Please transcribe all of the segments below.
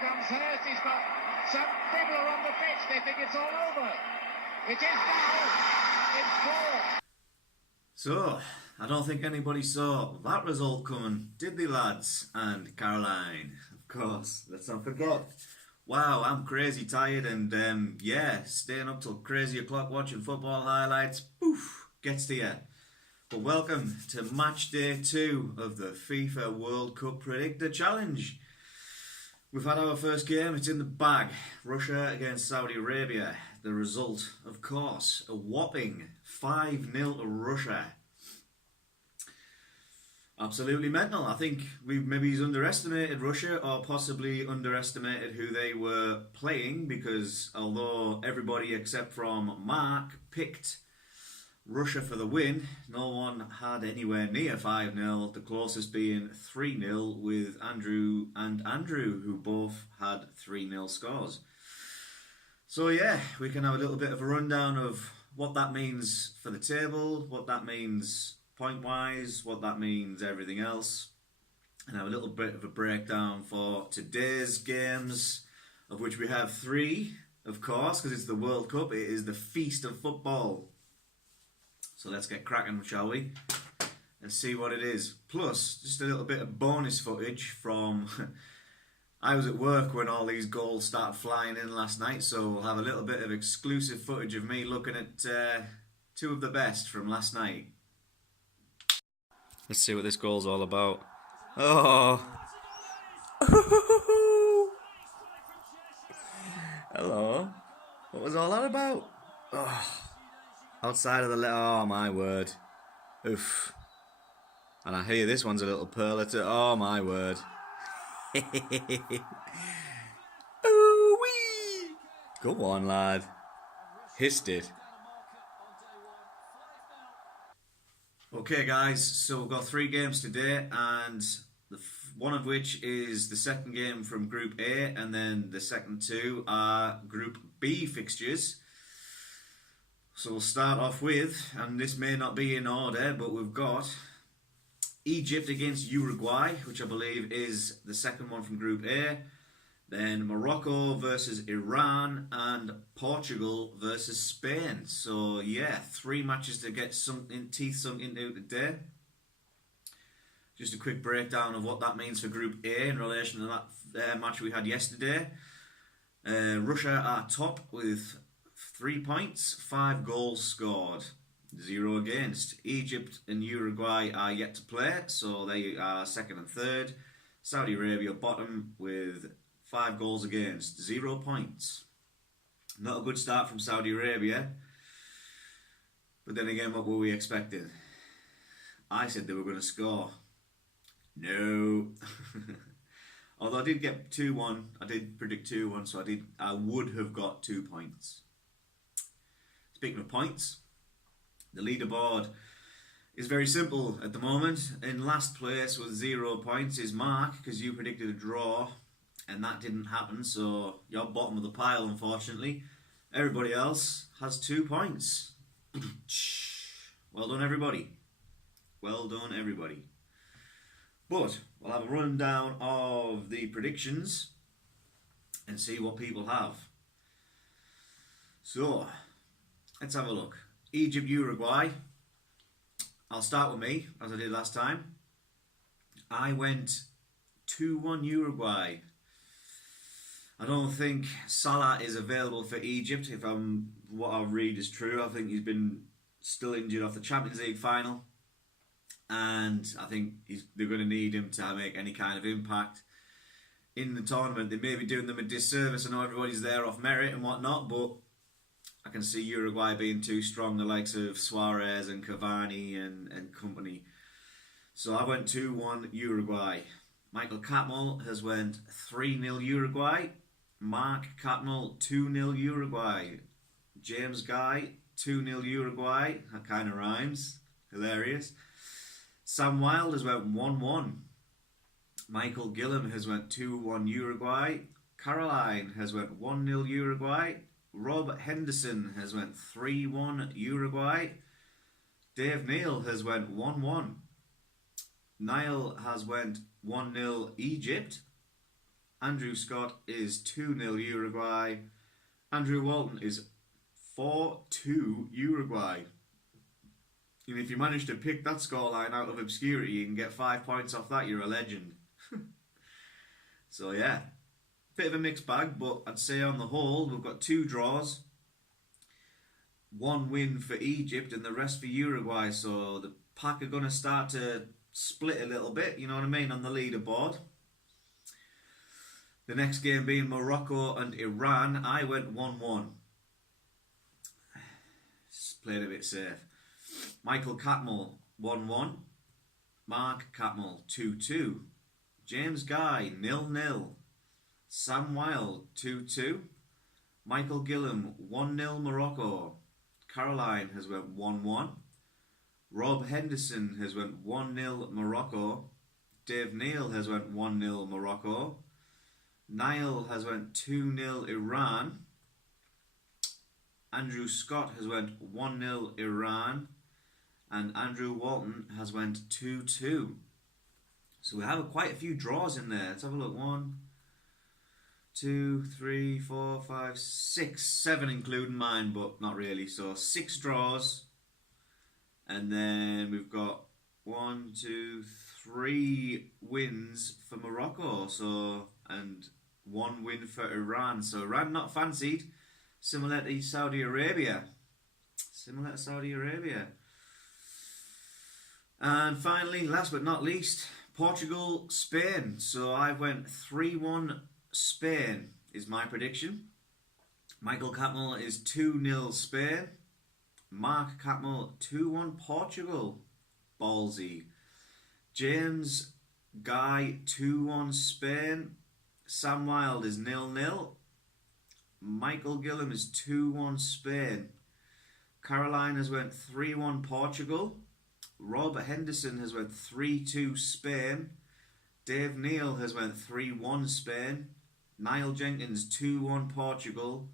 comes Hurst. He's got some people are on the pitch. They think it's all over. It is now. It's four. So, I don't think anybody saw that result coming, did they, lads? And Caroline, of course, let's not forget. Wow, I'm crazy tired and yeah, staying up till crazy o'clock watching football highlights, poof, gets to you. But welcome to match day 2 of the FIFA World Cup Predictor Challenge. We've had our first game, it's in the bag. Russia against Saudi Arabia. The result, of course, a whopping 5-0 to Russia. Absolutely mental. I think we've maybe underestimated Russia or possibly underestimated who they were playing, because although everybody except from Mark picked Russia for the win, no one had anywhere near 5-0, the closest being 3-0 with Andrew and Andrew, who both had 3-0 scores. So yeah, we can have a little bit of a rundown of what that means for the table, what that means point-wise, what that means everything else, and have a little bit of a breakdown for today's games, of which we have 3, of course, because it's the World Cup. It is the feast of football. So let's get cracking, shall we? And see what it is. Plus, just a little bit of bonus footage from... I was at work when all these goals started flying in last night, so we'll have a little bit of exclusive footage of me looking at 2 of the best from last night. Let's see what this goal's all about. Oh! Hello. What was all that about? Oh. Outside of the... Oh, my word. Oof. And I hear this one's a little pearler too. Oh, my word. Ooh-wee. Go on, lad. Hissed it. Okay, guys, so we've got 3 games today, and one of which is the second game from Group A, and then the second 2 are Group B fixtures. So we'll start off with, and this may not be in order, but we've got Egypt against Uruguay, which I believe is the second one from Group A. Then Morocco versus Iran and Portugal versus Spain. So yeah, 3 matches to get teeth sunk into today. Just a quick breakdown of what that means for Group A in relation to that match we had yesterday. Russia are top with 3 points, 5 goals scored, 0 against. Egypt and Uruguay are yet to play, so they are second and third. Saudi Arabia bottom with 5 goals against, 0 points. Not a good start from Saudi Arabia. But then again, what were we expecting? I said they were going to score. No. Although I did get 2-1. I did predict 2-1, so I would have got 2 points. Speaking of points, the leaderboard is very simple at the moment. In last place with 0 points is Mark, because you predicted a draw. And that didn't happen, so you're bottom of the pile, unfortunately. Everybody else has 2 points. Well done, everybody. Well done, everybody. But we'll have a rundown of the predictions and see what people have. So, let's have a look. Egypt, Uruguay. I'll start with me, as I did last time. I went 2-1 Uruguay. I don't think Salah is available for Egypt, if what I read is true. I think he's been still injured off the Champions League final. And I think they're going to need him to make any kind of impact in the tournament. They may be doing them a disservice. I know everybody's there off merit and whatnot, but I can see Uruguay being too strong, the likes of Suarez and Cavani and company. So I went 2-1 Uruguay. Michael Catmull has went 3-0 Uruguay. Mark Catmull 2-0 Uruguay. James Guy 2-0 Uruguay. That kind of rhymes. Hilarious. Sam Wild has went 1-1. Michael Gillam has went 2-1 Uruguay. Caroline has went 1-0 Uruguay. Rob Henderson has went 3-1 Uruguay. Dave Neal has went 1-1. Niall has went 1-0 Egypt. Andrew Scott is 2-0 Uruguay. Andrew Walton is 4-2 Uruguay. And if you manage to pick that scoreline out of obscurity, you can get 5 points off that, you're a legend. So yeah, bit of a mixed bag, but I'd say on the whole, we've got 2 draws, 1 win for Egypt and the rest for Uruguay. So the pack are going to start to split a little bit, you know what I mean, on the leaderboard. The next game being Morocco and Iran. I went 1-1. Just played a bit safe. Michael Catmull, 1-1. Mark Catmull, 2-2. James Guy, 0-0. Sam Wilde, 2-2. Michael Gillam, 1-0 Morocco. Caroline has went 1-1. Rob Henderson has went 1-0 Morocco. Dave Neal has went 1-0 Morocco. Niall has went 2-0 Iran. Andrew Scott has went 1-0 Iran. And Andrew Walton has went 2-2. So we have quite a few draws in there. Let's have a look. 1, 2, 3, 4, 5, 6, 7 including mine, but not really. So 6 draws. And then we've got 1, 2, 3 wins for Morocco. So, and 1 win for Iran. So Iran not fancied. Similar to Saudi Arabia. Similar to Saudi Arabia. And finally, last but not least, Portugal, Spain. So I went 3-1 Spain is my prediction. Michael Catmull is 2-0 Spain. Mark Catmull 2-1 Portugal. Ballsy. James Guy 2-1 Spain. Sam Wilde is 0-0. Michael Gillam is 2-1 Spain. Caroline has went 3-1 Portugal. Rob Henderson has went 3-2 Spain. Dave Neal has went 3-1 Spain. Niall Jenkins 2-1 Portugal.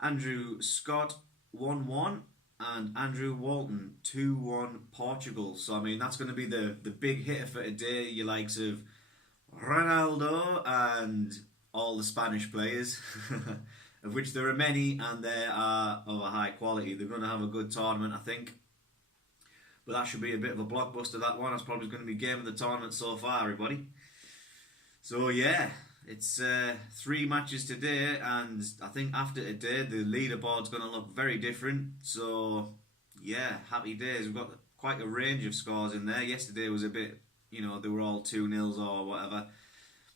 Andrew Scott 1-1. And Andrew Walton 2-1 Portugal. So I mean that's going to be the big hitter for today. Your likes of Ronaldo and all the Spanish players, of which there are many and they are of a high quality. They're going to have a good tournament, I think. But that should be a bit of a blockbuster, that one. That's probably going to be game of the tournament so far, everybody. So yeah, it's 3 matches today, and I think after today the leaderboard's going to look very different. So yeah, happy days. We've got quite a range of scores in there. Yesterday was a bit, you know, they were all 2-0s or whatever.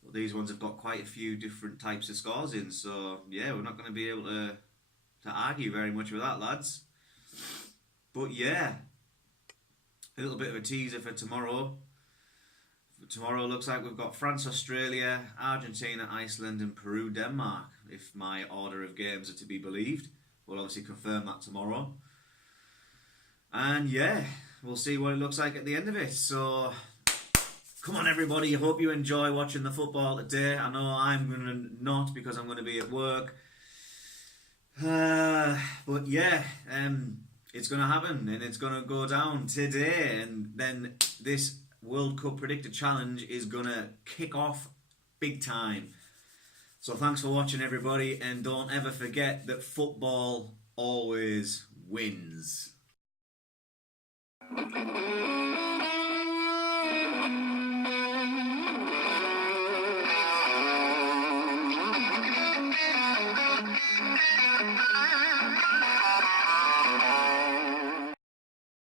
But these ones have got quite a few different types of scores in. So yeah, we're not going to be able to argue very much with that, lads. But yeah, a little bit of a teaser for tomorrow. Tomorrow looks like we've got France, Australia, Argentina, Iceland and Peru, Denmark, if my order of games are to be believed. We'll obviously confirm that tomorrow. And yeah, we'll see what it looks like at the end of it. So, come on everybody, I hope you enjoy watching the football today. I know I'm going to not because I'm going to be at work. But yeah, it's going to happen and it's going to go down today, and then this World Cup Predictor Challenge is going to kick off big time. So thanks for watching everybody, and don't ever forget that football always wins.